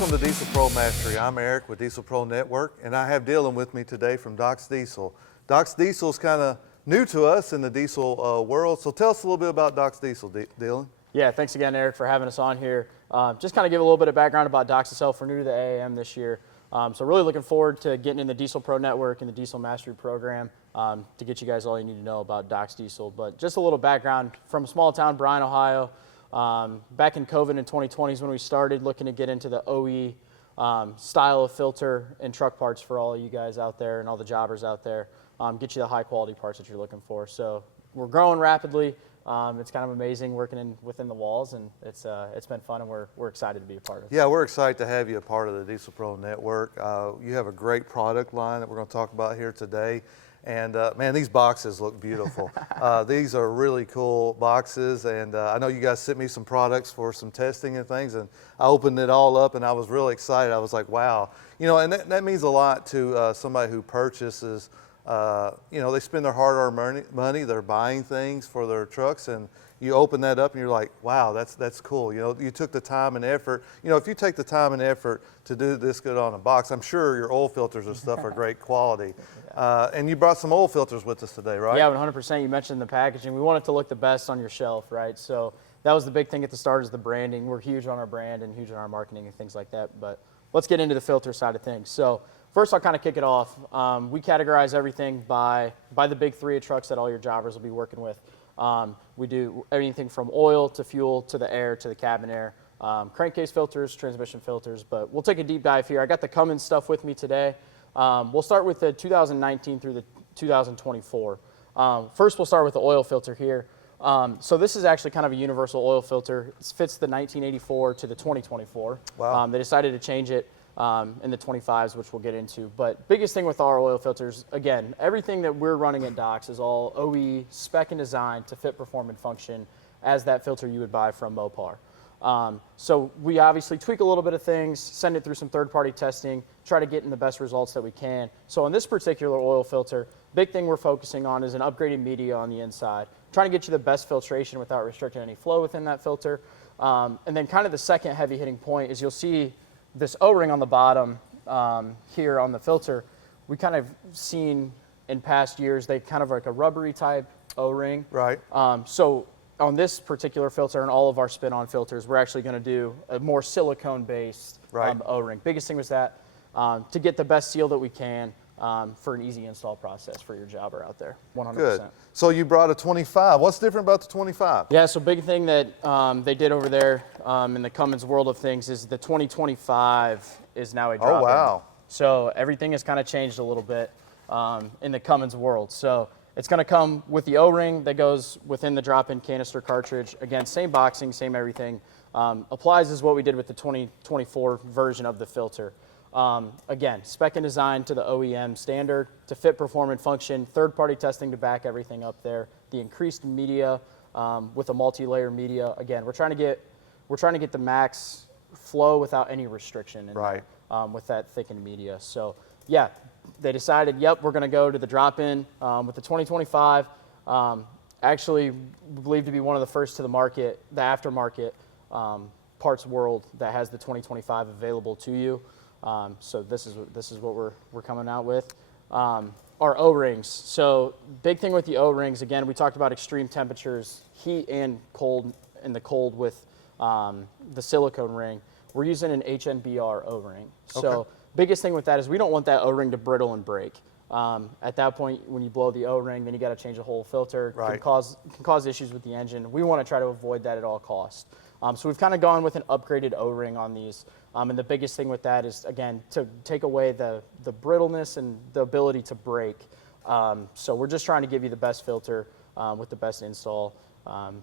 Welcome to Diesel Pro Mastery. I'm Eric with Diesel Pro Network, and I have Dylan with me today from Doc's Diesel. Doc's Diesel is kind of new to us in the diesel world, so tell us a little bit about Doc's Diesel, Dylan. Yeah, thanks again, Eric, for having us on here. Just kind of give a little bit of background about Doc's itself. We're new to the AAM this year, so really looking forward to getting in the Diesel Pro Network and the Diesel Mastery program to get you guys all you need to know about Doc's Diesel. But just a little background, from a small town, Bryan, Ohio. Back in COVID in 2020 is when we started looking to get into the OE style of filter and truck parts for all of you guys out there and all the jobbers out there, get you the high quality parts that you're looking for. So we're growing rapidly. It's kind of amazing working within the walls, and it's been fun, and we're excited to be a part of it. Yeah, we're excited to have you a part of the Diesel Pro Network. You have a great product line that we're going to talk about here today. And man, these boxes look beautiful. These are really cool boxes, and I know you guys sent me some products for some testing and things, and I opened it all up and I was really excited. I was like, wow. You know, and that means a lot to somebody who purchases, you know, they spend their hard-earned money, they're buying things for their trucks, and you open that up and you're like, wow, that's cool. You know, you took the time and effort. You know, if you take the time and effort to do this good on a box, I'm sure your oil filters and stuff are great quality. And you brought some oil filters with us today, right? Yeah, 100%. You mentioned the packaging. We want it to look the best on your shelf, right? So that was the big thing at the start, is the branding. We're huge on our brand and huge on our marketing and things like that. But let's get into the filter side of things. So first, I'll kind of kick it off. We categorize everything by the big three of trucks that all your jobbers will be working with. We do anything from oil to fuel to the air to the cabin air, crankcase filters, transmission filters, but we'll take a deep dive here. I got the Cummins stuff with me today. We'll start with the 2019 through the 2024. First, we'll start with the oil filter here. So this is actually kind of a universal oil filter. It fits the 1984 to the 2024. Wow. They decided to change it in the 25s, which we'll get into. But biggest thing with our oil filters, again, everything that we're running at Doc's is all OE, spec and design to fit, perform, and function as that filter you would buy from Mopar. So we obviously tweak a little bit of things, send it through some third-party testing, try to get in the best results that we can. So on this particular oil filter, big thing we're focusing on is an upgraded media on the inside, trying to get you the best filtration without restricting any flow within that filter. And then kind of the second heavy hitting point is you'll see this O-ring on the bottom here on the filter. We kind of seen in past years, they kind of like a rubbery type O-ring. Right. So on this particular filter and all of our spin-on filters, we're actually going to do a more silicone-based O-ring. Biggest thing was that to get the best seal that we can for an easy install process for your jobber out there, 100%. Good. So you brought a 25. What's different about the 25? Yeah, so big thing that they did over there in the Cummins world of things is the 2025 is now a drop-in. Oh, wow. So everything has kind of changed a little bit in the Cummins world. So it's going to come with the O-ring that goes within the drop-in canister cartridge. Again, same boxing, same everything. Applies is what we did with the 2024 version of the filter. Again, spec and design to the OEM standard to fit, perform, and function. Third-party testing to back everything up there. The increased media with a multi-layer media. Again, we're trying to get the max flow without any restriction in there, with that thickened media. So yeah, they decided, yep, we're going to go to the drop-in with the 2025. Actually, believed to be one of the first to the market, the aftermarket parts world that has the 2025 available to you. So this is what we're coming out with. Our O-rings. So big thing with the O-rings, again, we talked about extreme temperatures, heat and cold, in the cold with the silicone ring. We're using an HNBR O-ring. So biggest thing with that is we don't want that O-ring to brittle and break. At that point, when you blow the O-ring, then you got to change the whole filter. Can cause issues with the engine. We want to try to avoid that at all costs. So we've kind of gone with an upgraded O-ring on these. And the biggest thing with that is, again, to take away the brittleness and the ability to break. So we're just trying to give you the best filter with the best install.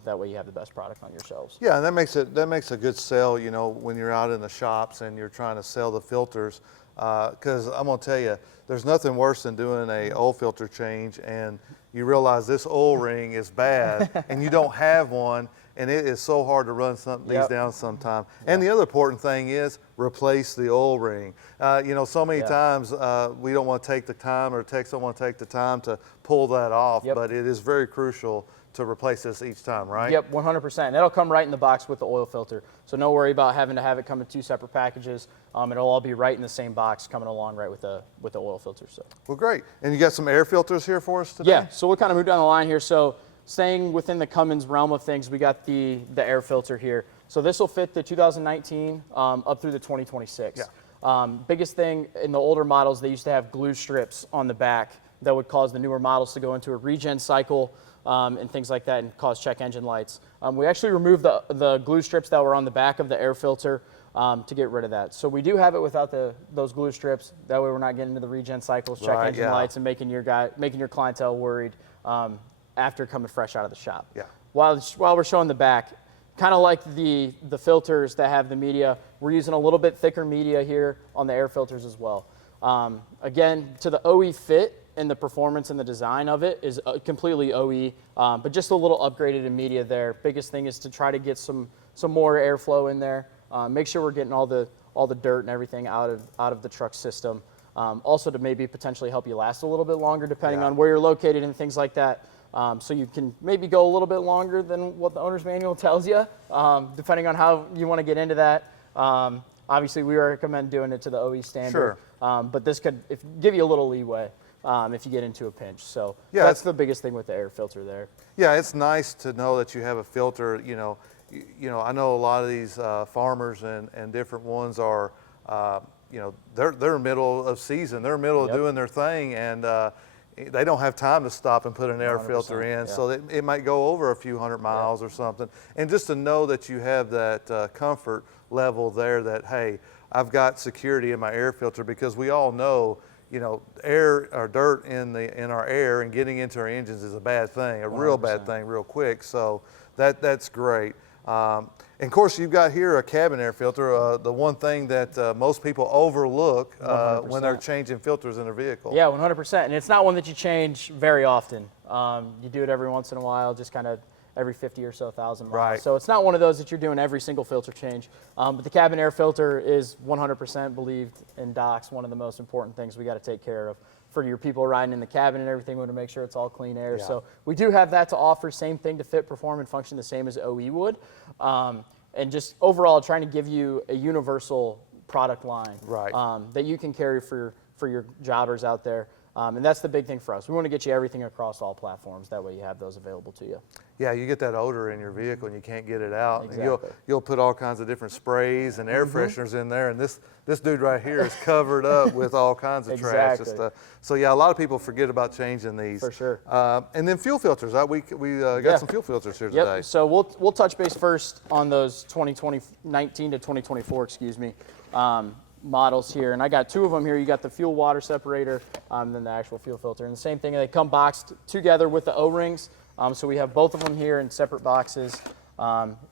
That way you have the best product on your shelves. Yeah, and that makes a good sell, you know, when you're out in the shops and you're trying to sell the filters. Because I'm going to tell you, there's nothing worse than doing a oil filter change and you realize this oil ring is bad and you don't have one, and it is so hard to run these down sometimes. And the other important thing is replace the oil ring. You know, so many times we don't want to take the time, or techs don't want to take the time to pull that off, but it is very crucial to replace this each time, right? Yep, 100%. That'll come right in the box with the oil filter. So no worry about having to have it come in 2 separate packages. It'll all be right in the same box coming along right with the oil filter. So. Well, great. And you got some air filters here for us today? Yeah, so we'll kind of move down the line here. So staying within the Cummins realm of things, we got the air filter here. So this will fit the 2019 up through the 2026. Yeah. Biggest thing in the older models, they used to have glue strips on the back that would cause the newer models to go into a regen cycle and things like that and cause check engine lights. We actually removed the glue strips that were on the back of the air filter to get rid of that. So we do have it without those glue strips. That way we're not getting into the regen cycles, check engine lights, and making your clientele worried after coming fresh out of the shop. Yeah. While we're showing the back, kind of like the filters that have the media, we're using a little bit thicker media here on the air filters as well. Again, to the OE fit, and the performance and the design of it is completely OE, but just a little upgraded in media there. Biggest thing is to try to get some more airflow in there. Make sure we're getting all the dirt and everything out of the truck system. Also to maybe potentially help you last a little bit longer depending on where you're located and things like that. So you can maybe go a little bit longer than what the owner's manual tells you, depending on how you want to get into that. Obviously, we recommend doing it to the OE standard, but this could give you a little leeway. If you get into a pinch. So that's the biggest thing with the air filter there. Yeah, it's nice to know that you have a filter. You know, I know a lot of these farmers and different ones are, they're middle of season, they're middle of doing their thing, and they don't have time to stop and put an air filter in. So it might go over a few hundred miles or something. And just to know that you have that comfort level there that, hey, I've got security in my air filter, because we all know, air or dirt in our air and getting into our engines is a bad thing, a 100%. Real bad thing, real quick. So that's great. And of course, you've got here a cabin air filter, the one thing that most people overlook when they're changing filters in their vehicle. Yeah, 100%. And it's not one that you change very often. You do it every once in a while, just kind of every 50 or so thousand miles. Right. So it's not one of those that you're doing every single filter change. But the cabin air filter is 100% believed in docks, one of the most important things we got to take care of. For your people riding in the cabin and everything, we want to make sure it's all clean air. So we do have that to offer, same thing to fit, perform, and function the same as OE would. And just overall trying to give you a universal product line that you can carry for your jobbers out there. And that's the big thing for us. We want to get you everything across all platforms. That way you have those available to you. Yeah, you get that odor in your vehicle and you can't get it out. Exactly. And you'll put all kinds of different sprays and air fresheners in there, and this dude right here is covered up with all kinds of trash and stuff. So yeah, a lot of people forget about changing these. For sure. And then fuel filters. We got some fuel filters here today. So we'll touch base first on those 2019 to 2024, excuse me, models here, and I got 2 of them here. You got the fuel water separator, and then the actual fuel filter, and the same thing. They come boxed together with the O-rings. So we have both of them here in separate boxes,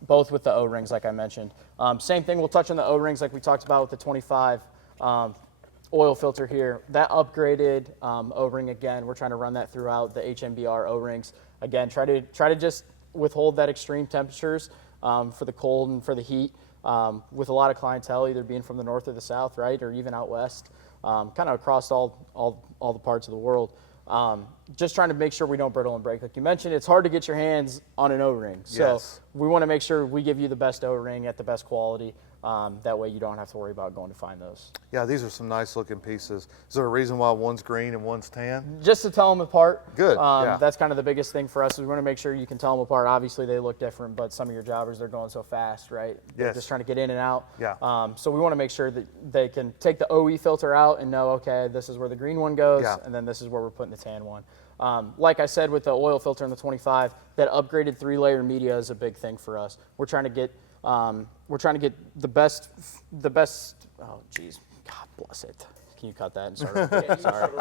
both with the O-rings, like I mentioned. Same thing. We'll touch on the O-rings like we talked about with the 25 oil filter here. That upgraded O-ring, again, we're trying to run that throughout the HMBR O-rings. Again, try to just withhold that extreme temperatures for the cold and for the heat. With a lot of clientele either being from the north or the south, right, or even out west, kind of across all the parts of the world. Just trying to make sure we don't brittle and break. Like you mentioned, it's hard to get your hands on an O-ring. So we want to make sure we give you the best O-ring at the best quality. That way you don't have to worry about going to find those. Yeah, these are some nice looking pieces. Is there a reason why one's green and one's tan? Just to tell them apart. Good. That's kind of the biggest thing for us, is we want to make sure you can tell them apart. Obviously they look different, but some of your jobbers, they're going so fast, right? They're just trying to get in and out. Yeah. So we want to make sure that they can take the OE filter out and know, okay, this is where the green one goes, and then this is where we're putting the tan one. Like I said, with the oil filter in the 25, that upgraded 3-layer media is a big thing for us. We're trying to get the best. Oh, geez, God bless it. Can you cut that and start over? Sorry.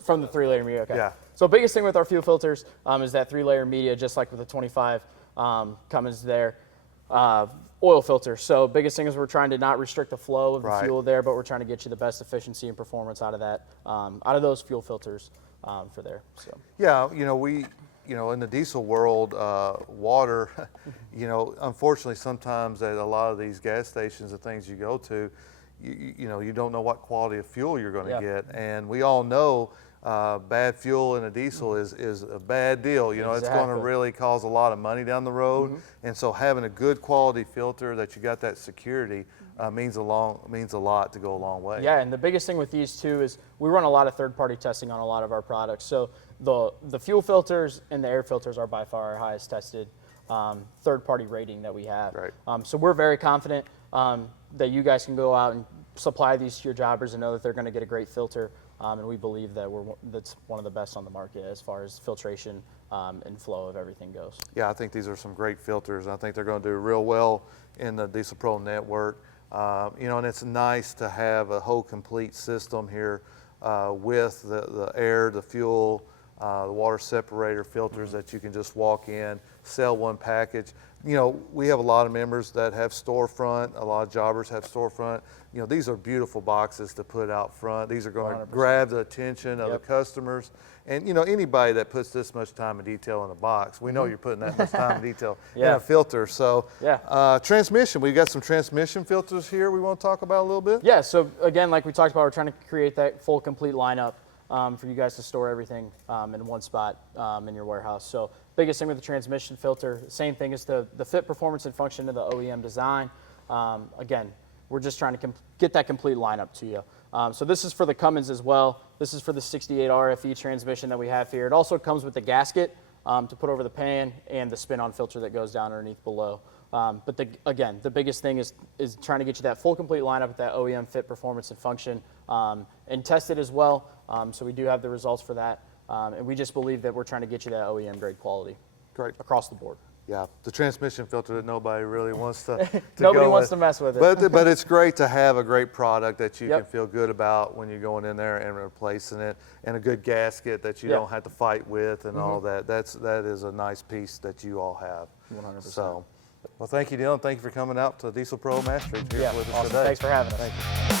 From the 3-layer media. Okay. Yeah. So biggest thing with our fuel filters is that 3-layer media, just like with the 25 Cummins there. Oil filter. So biggest thing is we're trying to not restrict the flow of the fuel there, but we're trying to get you the best efficiency and performance out of that, out of those fuel filters for there. So. Yeah, in the diesel world, water, unfortunately sometimes at a lot of these gas stations and things you go to, you don't know what quality of fuel you're going to get. And we all know bad fuel in a diesel is a bad deal. You know, it's going to Exactly. really cause a lot of money down the road. And so having a good quality filter that you got that security means a lot to go a long way. Yeah, and the biggest thing with these two is we run a lot of third-party testing on a lot of our products. So the fuel filters and the air filters are by far our highest tested third-party rating that we have. Right. So we're very confident that you guys can go out and supply these to your jobbers and know that they're going to get a great filter. And we believe that that's one of the best on the market as far as filtration and flow of everything goes. Yeah, I think these are some great filters. I think they're going to do real well in the Diesel Pro network. You know, and it's nice to have a whole complete system here with the air, the fuel, the water separator filters that you can just walk in, sell one package. You know, we have a lot of members that have storefront, a lot of jobbers have storefront. You know, these are beautiful boxes to put out front. These are going 100%. to grab the attention of the customers. And, you know, anybody that puts this much time and detail in a box, we know you're putting that much time and detail in a filter. So, transmission, we've got some transmission filters here we want to talk about a little bit. Yeah, so again, like we talked about, we're trying to create that full, complete lineup for you guys to store everything in one spot in your warehouse. So biggest thing with the transmission filter, same thing as the fit, performance, and function of the OEM design. Again, we're just trying to get that complete lineup to you. So this is for the Cummins as well. This is for the 68 RFE transmission that we have here. It also comes with the gasket to put over the pan and the spin-on filter that goes down underneath below. But again, the biggest thing is trying to get you that full, complete lineup with that OEM fit, performance, and function, and test it as well. So we do have the results for that. And we just believe that we're trying to get you that OEM grade quality across the board. Yeah, the transmission filter that nobody really wants to Nobody go wants with. to mess with it. But it's great to have a great product that you can feel good about when you're going in there and replacing it, and a good gasket that you don't have to fight with and all that. That is a nice piece that you all have. 100%. So, well, thank you, Dylan. Thank you for coming out to Diesel Pro Mastery here with us Awesome. today. Thanks for having us. Thank you.